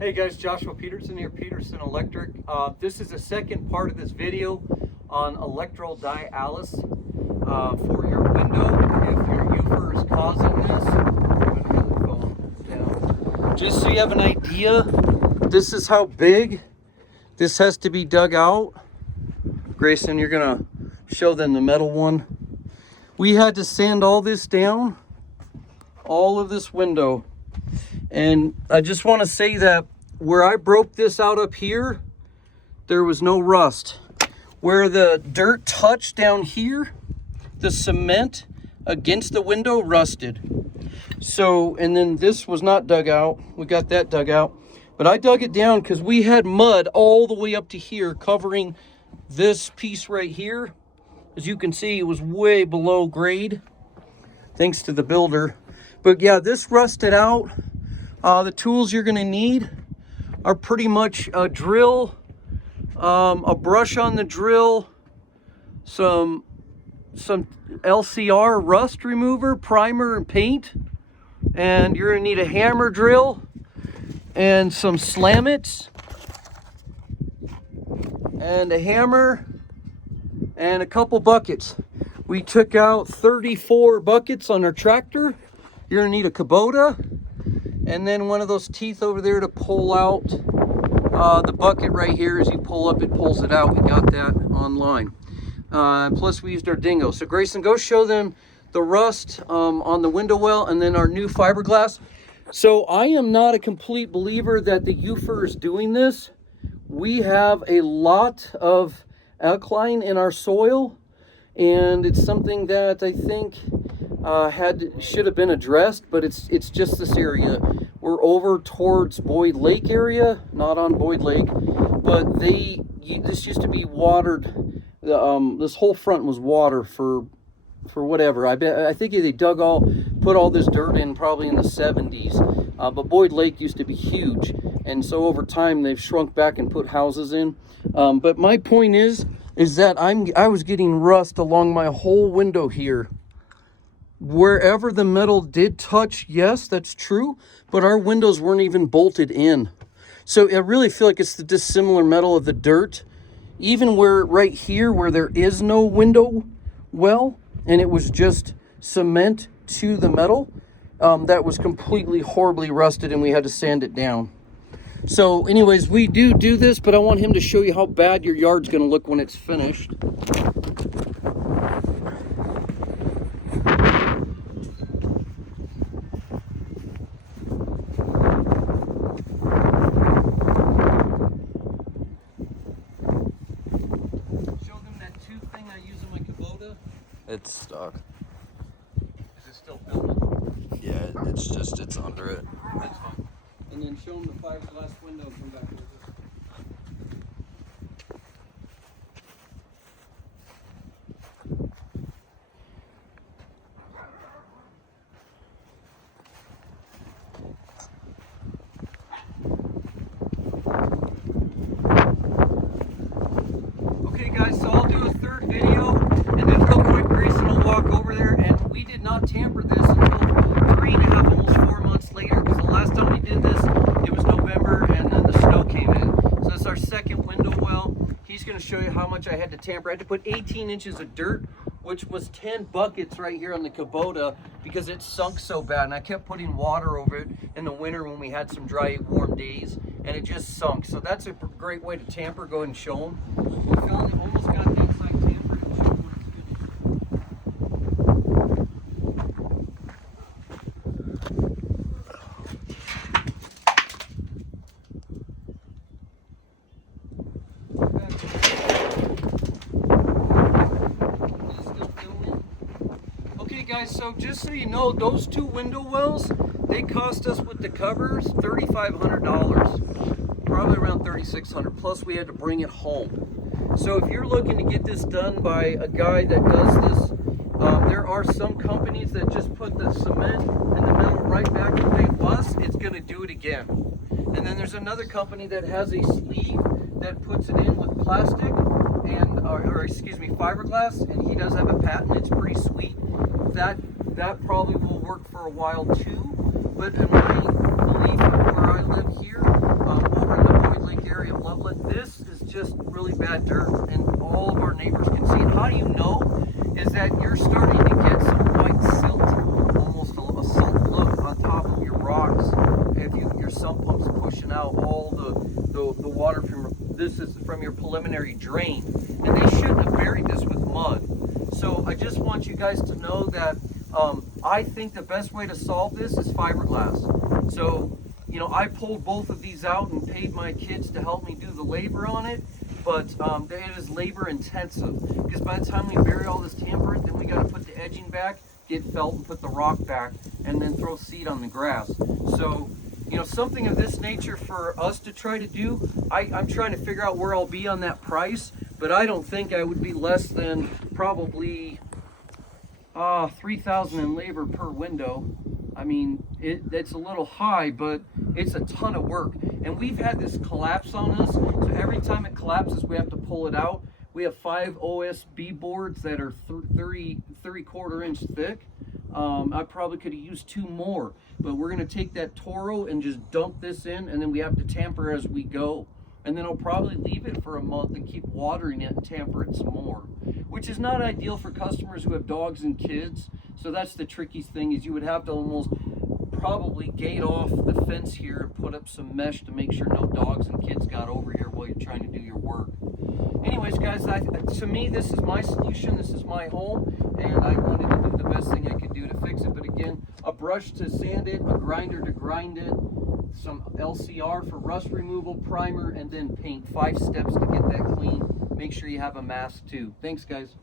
Hey guys, Joshua Peterson here, Peterson Electric. This is the second part of this video on electrodialysis for your window. If your UFER is causing this, I'm gonna get the phone down. Just so you have an idea, this is how big this has to be dug out. Grayson, you're gonna show them the metal one. We had to sand all this down, all of this window. And I just want to say that where I broke this out up here, there was no rust. Where the dirt touched down here, the cement against the window rusted. So, and then this was not dug out. We got that dug out. But I dug it down because we had mud all the way up to here covering this piece right here. As you can see, it was way below grade, thanks to the builder. But yeah, this rusted out. The tools you're going to need are pretty much a drill, a brush on the drill, some LCR rust remover, primer, and paint. And you're going to need a hammer drill and some slammits and a hammer and a couple buckets. We took out 34 buckets on our tractor. You're going to need a Kubota. And then one of those teeth over there to pull out the bucket right here. As you pull up, it pulls it out. We got that online. Plus, we used our dingo. So, Grayson, go show them the rust on the window well and then our new fiberglass. So, I am not a complete believer that the UFER is doing this. We have a lot of alkaline in our soil, and it's something that I think should have been addressed, but it's just this area. We're over towards Boyd Lake area, not on Boyd Lake, but this used to be watered. This whole front was water for whatever. I think they put all this dirt in probably in the 70s. But Boyd Lake used to be huge, and so over time they've shrunk back and put houses in. But my point is that I was getting rust along my whole window here. Wherever the metal did touch, yes, that's true, but our windows weren't even bolted in. So I really feel like it's the dissimilar metal of the dirt. Even where right here where there is no window well, and it was just cement to the metal, that was completely horribly rusted, and we had to sand it down. So anyways, we do this, but I want him to show you how bad your yard's going to look when it's finished. It's stuck. Is it still filming? Yeah, it's under it. That's fine. And then show them the fiberglass window and come back with this. Okay guys, so I'll do a third video. And then real quick, Grayson will walk over there, and we did not tamper this until 3.5, almost 4 months later, because the last time we did this, it was November, and then the snow came in. So that's our second window well. He's going to show you how much I had to tamper. I had to put 18 inches of dirt, which was 10 buckets right here on the Kubota, because it sunk so bad, and I kept putting water over it in the winter when we had some dry, warm days, and it just sunk. So that's a great way to tamper. Go ahead and show them. We finally almost got the inside tampered. Guys, so just so you know, those two window wells, they cost us with the covers $3,500, probably around $3,600, plus we had to bring it home. So if you're looking to get this done by a guy that does this, there are some companies that just put the cement and the metal right back the way it was. It's going to do it again. And then there's another company that has a sleeve that puts it in with plastic and fiberglass, and he does have a patent. It's pretty sweet. That probably will work for a while too, but in my belief, where I live here, that dirt and all of our neighbors can see it. How do you know? Is that you're starting to get some white silt, almost a silt look on top of your rocks. If your sump pump's pushing out all the water from your preliminary drain, and they shouldn't have buried this with mud. So I just want you guys to know that I think the best way to solve this is fiberglass. So, you know, I pulled both of these out and paid my kids to help me do the labor on it, but it is labor intensive, because by the time we bury all this tamper, then we got to put the edging back, get felt and put the rock back, and then throw seed on the grass. So, you know, something of this nature for us to try to do, I'm trying to figure out where I'll be on that price, but I don't think I would be less than probably $3,000 in labor per window. I mean, it's a little high, but it's a ton of work. And we've had this collapse on us, so every time it collapses, we have to pull it out. We have 5 OSB boards that are 3/4 inch thick. I probably could have used 2 more, but we're gonna take that Toro and just dump this in, and then we have to tamper as we go. And then I'll probably leave it for a month and keep watering it and tamper it some more, which is not ideal for customers who have dogs and kids. So that's the tricky thing, is you would have to almost probably gate off the fence here and put up some mesh to make sure no dogs and kids got over here while you're trying to do your work. Anyways, guys, to me, this is my solution. This is my home, and I wanted to do the best thing I could do to fix it. But again, a brush to sand it, a grinder to grind it, some LCR for rust removal, primer, and then paint. 5 steps to get that clean. Make sure you have a mask too. Thanks, guys.